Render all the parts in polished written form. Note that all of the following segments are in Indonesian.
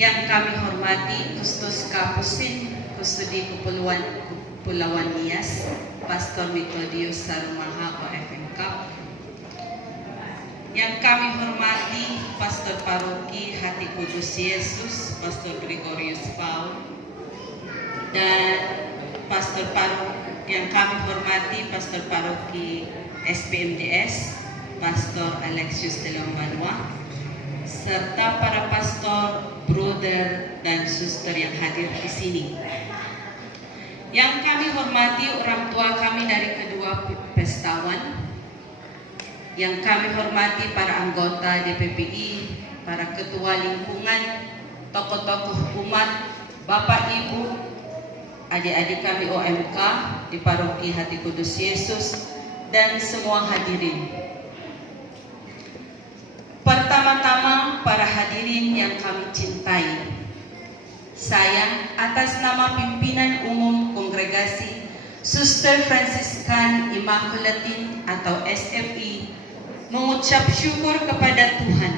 Yang kami hormati Kustus Kapusin, Kustudi Kepulauan Nias, Pastor Metodius Sarumaha OFMK. Yang kami hormati Pastor Paroki Hati Kudus Yesus, Pastor Gregorius Paul, dan Pastor Paroki yang kami hormati Pastor Paroki SPMDS, Pastor Alexius de Lambanua, serta para pastor, brother, dan suster yang hadir di sini. Yang kami hormati orang tua kami dari kedua pestawan, yang kami hormati para anggota DPPI, para ketua lingkungan, tokoh-tokoh umat, Bapak Ibu, adik-adik kami OMK di Paroki Hati Kudus Yesus, dan semua hadirin. Pertama-tama para hadirin yang kami cintai, saya atas nama pimpinan umum Kongregasi Suster Fransiskan Immaculatin atau SFI mengucap syukur kepada Tuhan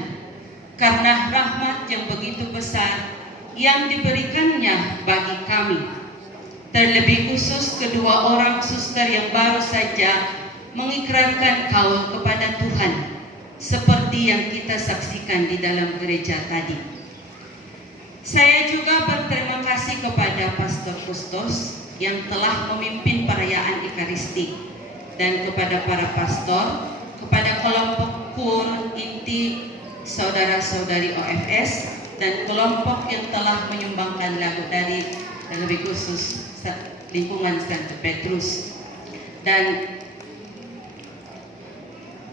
karena rahmat yang begitu besar yang diberikannya bagi kami. Terlebih khusus kedua orang suster yang baru saja mengikrarkan kaul kepada Tuhan, seperti yang kita saksikan di dalam gereja tadi. Saya juga berterima kasih kepada Pastor Kustos yang telah memimpin perayaan Ekaristi, dan kepada para pastor, kepada kelompok KUR, inti, saudara-saudari OFS, dan kelompok yang telah menyumbangkan lagu dari lebih khusus lingkungan Santo Petrus, dan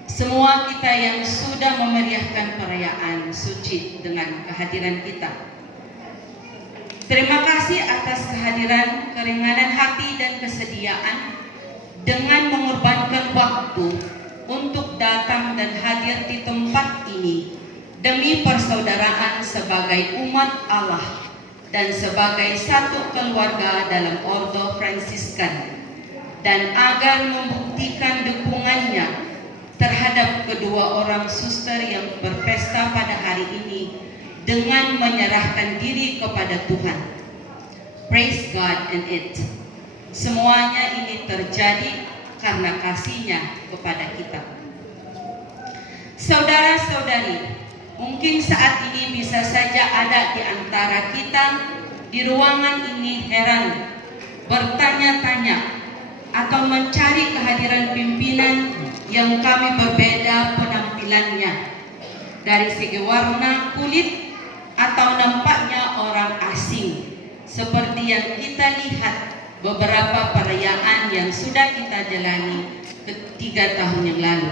semua kita yang sudah memeriahkan perayaan suci dengan kehadiran kita. Terima kasih atas kehadiran, keringanan hati, dan kesediaan dengan mengorbankan waktu untuk datang dan hadir di tempat ini demi persaudaraan sebagai umat Allah dan sebagai satu keluarga dalam Ordo Fransiskan, dan agar membuktikan dukungannya terhadap kedua orang suster yang berpesta pada hari ini dengan menyerahkan diri kepada Tuhan. Praise God and it. Semuanya ini terjadi karena kasih-Nya kepada kita. Saudara-saudari, mungkin saat ini bisa saja ada di antara kita di ruangan ini heran, bertanya-tanya, atau mencari kehadiran pimpinan yang kami berbeda penampilannya dari segi warna kulit atau nampaknya orang asing, seperti yang kita lihat beberapa perayaan yang sudah kita jalani 3 tahun yang lalu.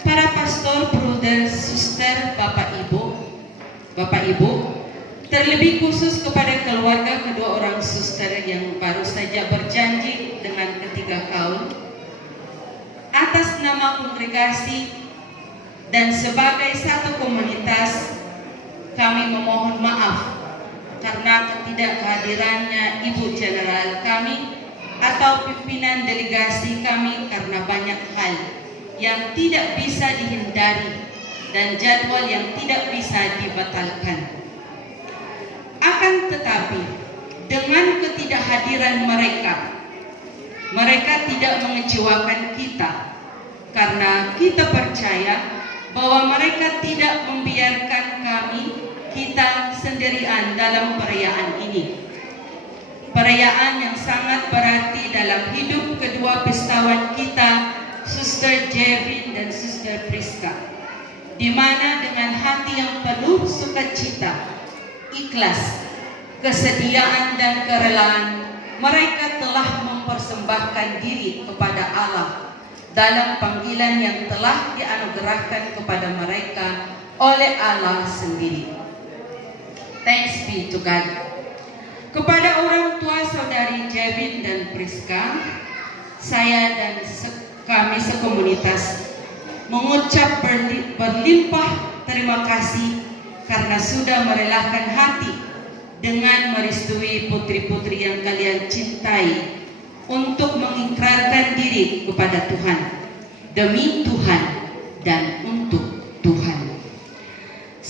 Para pastor, bruder, suster, Bapak Ibu, terlebih khusus kepada keluarga kedua orang suster yang baru saja berjanji dengan ketiga kaul, atas nama kongregasi dan sebagai satu komunitas, kami memohon maaf karena ketidakhadirannya Ibu General kami atau pimpinan delegasi kami karena banyak hal yang tidak bisa dihindari dan jadwal yang tidak bisa dibatalkan. Akan tetapi, dengan ketidakhadiran mereka tidak mengecewakan kita, karena kita percaya bahwa mereka tidak membiarkan kita sendirian dalam perayaan ini. Perayaan yang sangat berarti dalam hidup kedua pestawan kita, Suster Jevin dan Suster Priska, di mana dengan hati yang penuh sukacita, ikhlas, kesediaan, dan kerelaan, mereka telah mempersembahkan diri kepada Allah dalam panggilan yang telah dianugerahkan kepada mereka oleh Allah sendiri. Thanks be to God. Kepada orang tua saudari Jevin dan Priska, saya dan kami sekomunitas mengucap berlimpah terima kasih karena sudah merelakan hati dengan merestui putri-putri yang kalian cintai untuk mengikrarkan diri kepada Tuhan, demi Tuhan dan untuk Tuhan.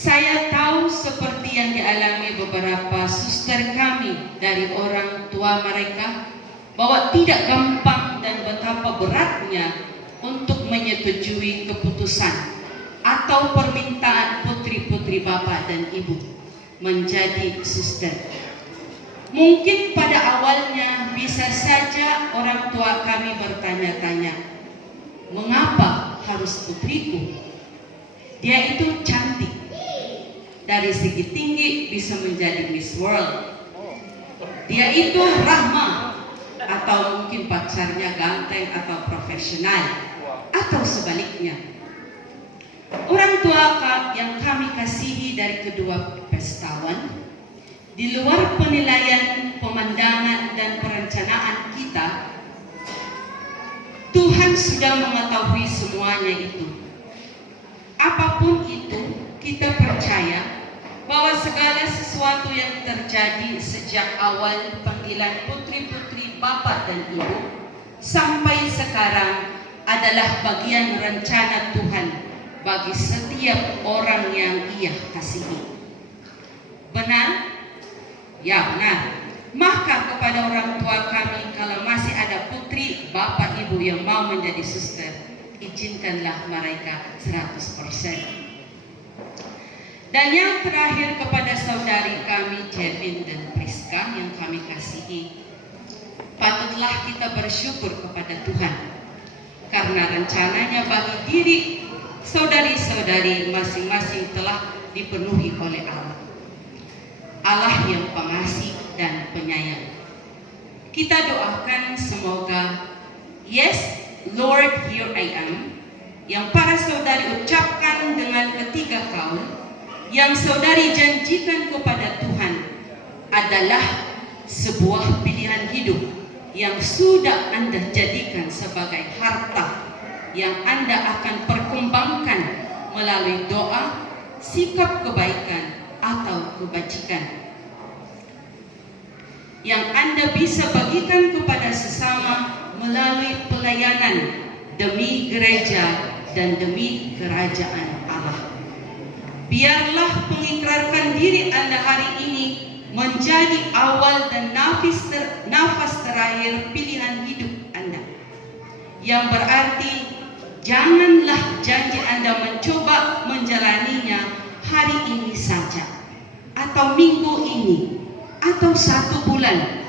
Saya tahu seperti yang dialami beberapa suster kami dari orang tua mereka, bahwa tidak gampang dan betapa beratnya untuk menyetujui keputusan atau permintaan putri-putri bapak dan ibu menjadi suster. Mungkin pada awalnya bisa saja orang tua kami bertanya-tanya, mengapa harus putriku? Dia itu cantik, dari segi tinggi bisa menjadi Miss World. Dia itu ramah, atau mungkin pacarnya ganteng atau profesional, atau sebaliknya. Orang tua yang kami kasihi dari kedua pestawan, di luar penilaian, pemandangan, dan perencanaan kita, Tuhan sudah mengetahui semuanya itu. Apapun itu, kita percaya bahwa segala sesuatu yang terjadi sejak awal panggilan putri-putri bapak dan ibu sampai sekarang adalah bagian rencana Tuhan bagi setiap orang yang Ia kasihi. Benar? Ya, benar. Maka kepada orang tua kami, kalau masih ada putri bapak ibu yang mau menjadi suster, izinkanlah mereka 100%. Dan yang terakhir kepada saudari kami Jevin dan Priska yang kami kasihi, patutlah kita bersyukur kepada Tuhan karena rencananya bagi diri saudari-saudari masing-masing telah dipenuhi oleh Allah. Allah yang pengasih dan penyayang. Kita doakan semoga yes Lord here I am yang para saudari ucapkan dengan ketiga kaul, yang saudari janjikan kepada Tuhan adalah sebuah pilihan hidup yang sudah Anda jadikan sebagai harta yang Anda akan perkembangkan melalui doa, sikap kebaikan atau kebajikan yang Anda bisa bagikan kepada sesama melalui pelayanan demi gereja dan demi kerajaan Allah. Biarlah pengikrarkan diri Anda hari ini menjadi awal dan nafas terakhir pilihan hidup Anda. Yang berarti janganlah janji Anda mencoba menjalaninya hari ini saja, atau minggu ini, atau 1 bulan.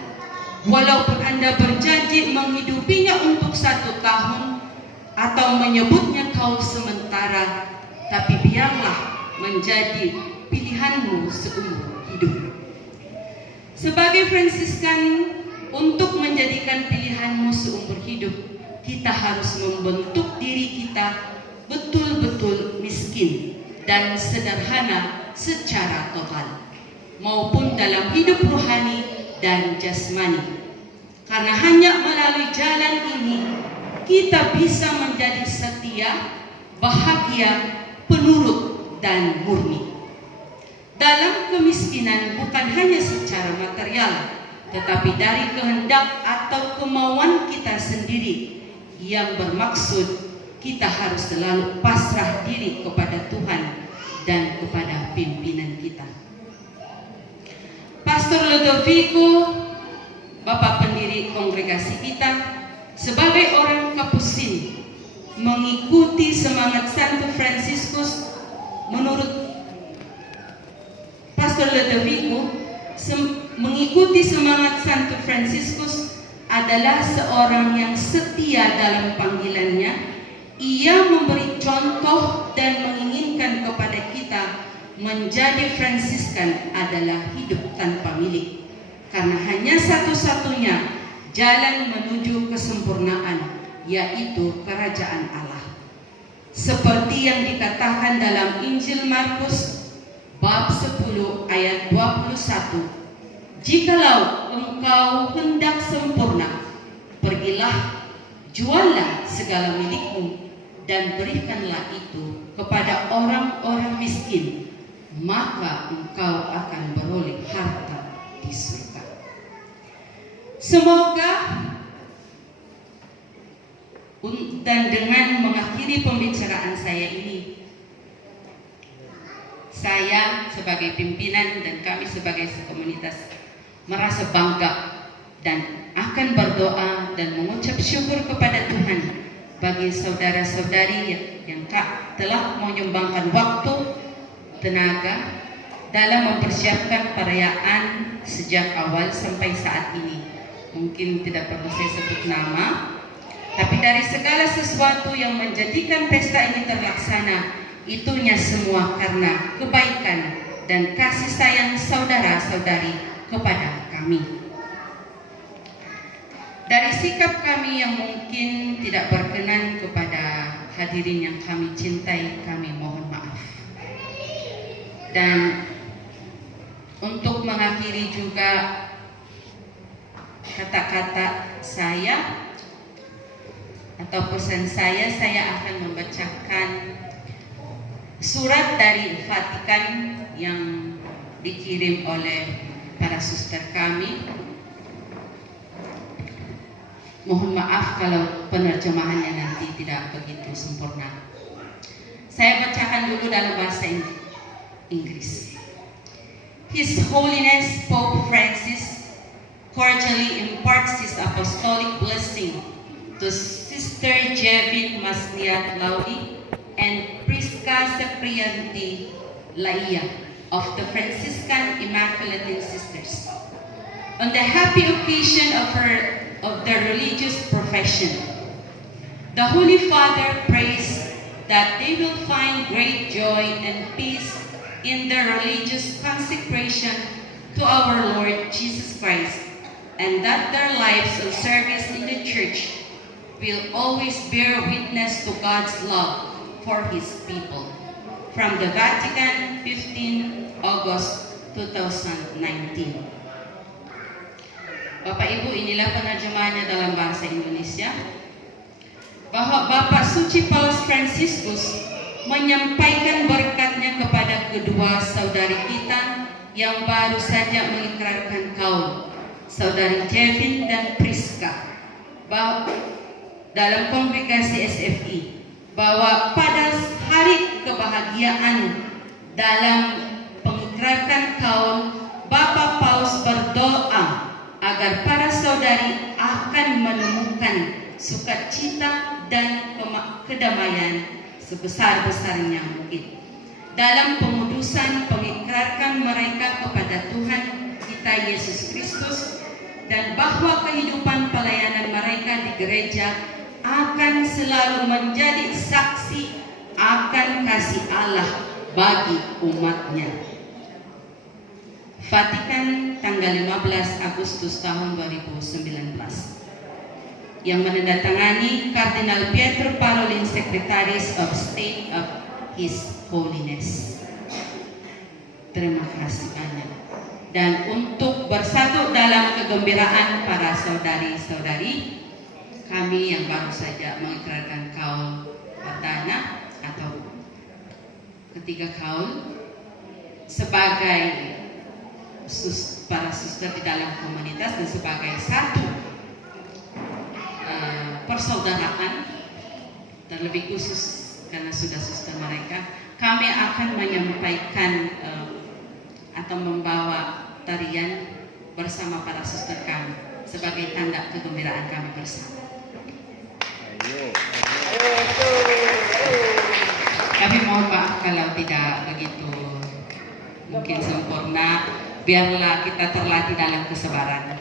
Walaupun Anda berjanji menghidupinya untuk 1 tahun, atau menyebutnya kaul sementara, tapi biarlah menjadi pilihanmu seumur hidup. Sebagai Fransiskan, untuk menjadikan pilihanmu seumur hidup, kita harus membentuk diri kita betul-betul miskin dan sederhana secara total, maupun dalam hidup rohani dan jasmani. Karena hanya melalui jalan ini, kita bisa menjadi setia, bahagia, penurut, dan murni. Dalam kemiskinan bukan hanya secara material, tetapi dari kehendak atau kemauan kita sendiri yang bermaksud kita harus selalu pasrah diri kepada Tuhan dan kepada pimpinan kita. Pastor Ludovico, Bapak pendiri kongregasi kita, sebagai orang Kapusin, mengikuti semangat Santo Fransiskus. Menurut Pastor Ludovico, mengikuti semangat Santo Fransiskus adalah seorang yang setia dalam panggilannya. Ia memberi contoh dan menginginkan kepada kita menjadi Fransiskan adalah hidup tanpa milik, karena hanya satu-satunya jalan menuju kesempurnaan, yaitu kerajaan Allah. Seperti yang dikatakan dalam Injil Markus bab 10 ayat 21, jikalau engkau hendak sempurna, pergilah, juallah segala milikmu dan berikanlah itu kepada orang-orang miskin, maka engkau akan beroleh harta di surga. Semoga dan dengan mengakhiri pembicaraan saya ini, Saya sebagai pimpinan dan kami sebagai komunitas merasa bangga dan akan berdoa dan mengucap syukur kepada Tuhan bagi saudara-saudari yang telah menyumbangkan waktu, tenaga dalam mempersiapkan perayaan sejak awal sampai saat ini. Mungkin tidak perlu saya sebut nama, tapi dari segala sesuatu yang menjadikan pesta ini terlaksana, itunya semua karena kebaikan dan kasih sayang saudara-saudari kepada kami. Dari sikap kami yang mungkin tidak berkenan kepada hadirin yang kami cintai, kami mohon maaf. Dan untuk mengakhiri juga kata-kata saya atau pesan saya akan membacakan surat dari Vatikan yang dikirim oleh para suster kami. Mohon maaf kalau penerjemahannya nanti tidak begitu sempurna. Saya bacakan dulu dalam bahasa Inggris. His Holiness Pope Francis cordially imparts his apostolic blessing to Sister Jevin Masliat Laudi and Prisca Ciprianti Laia of the Franciscan Immaculate Sisters on the happy occasion of their religious profession. The Holy Father prays that they will find great joy and peace in their religious consecration to our Lord Jesus Christ, and that their lives of service in the Church will always bear witness to God's love for His people. From the Vatican, 15 August 2019. Bapak Ibu, inilah penerjemahannya dalam bahasa Indonesia. Bahwa Bapak Suci Paus Fransiskus menyampaikan berkatnya kepada kedua saudari kita yang baru saja mengikrarkan kaul, saudari Jevin dan Prisca, dalam kongregasi SFI, bahwa pada hari kebahagiaan dalam pengikrarkan kaul, Bapak Paus berdoa agar para saudari akan menemukan sukacita dan kedamaian sebesar-besarnya mungkin dalam pengudusan pengikrarkan mereka kepada Tuhan kita Yesus Kristus, dan bahwa kehidupan pelayanan mereka di gereja akan selalu menjadi saksi akan kasih Allah bagi umatnya. Vatikan tanggal 15 Agustus tahun 2019. Yang menandatangani Kardinal Pietro Parolin, Secretaries of State of His Holiness. Terima kasih banyak. Dan untuk bersatu dalam kegembiraan para saudari-saudari kami yang baru saja mengikrarkan kaul perdana atau ketiga kaul sebagai para suster di dalam komunitas dan sebagai satu persaudaraan, terlebih khusus karena sudah suster mereka, kami akan menyampaikan atau membawa tarian bersama para suster kami sebagai tanda kegembiraan kami bersama. Kami mohon maaf kalau tidak begitu mungkin sempurna, biarlah kita terlatih dalam kesabaran.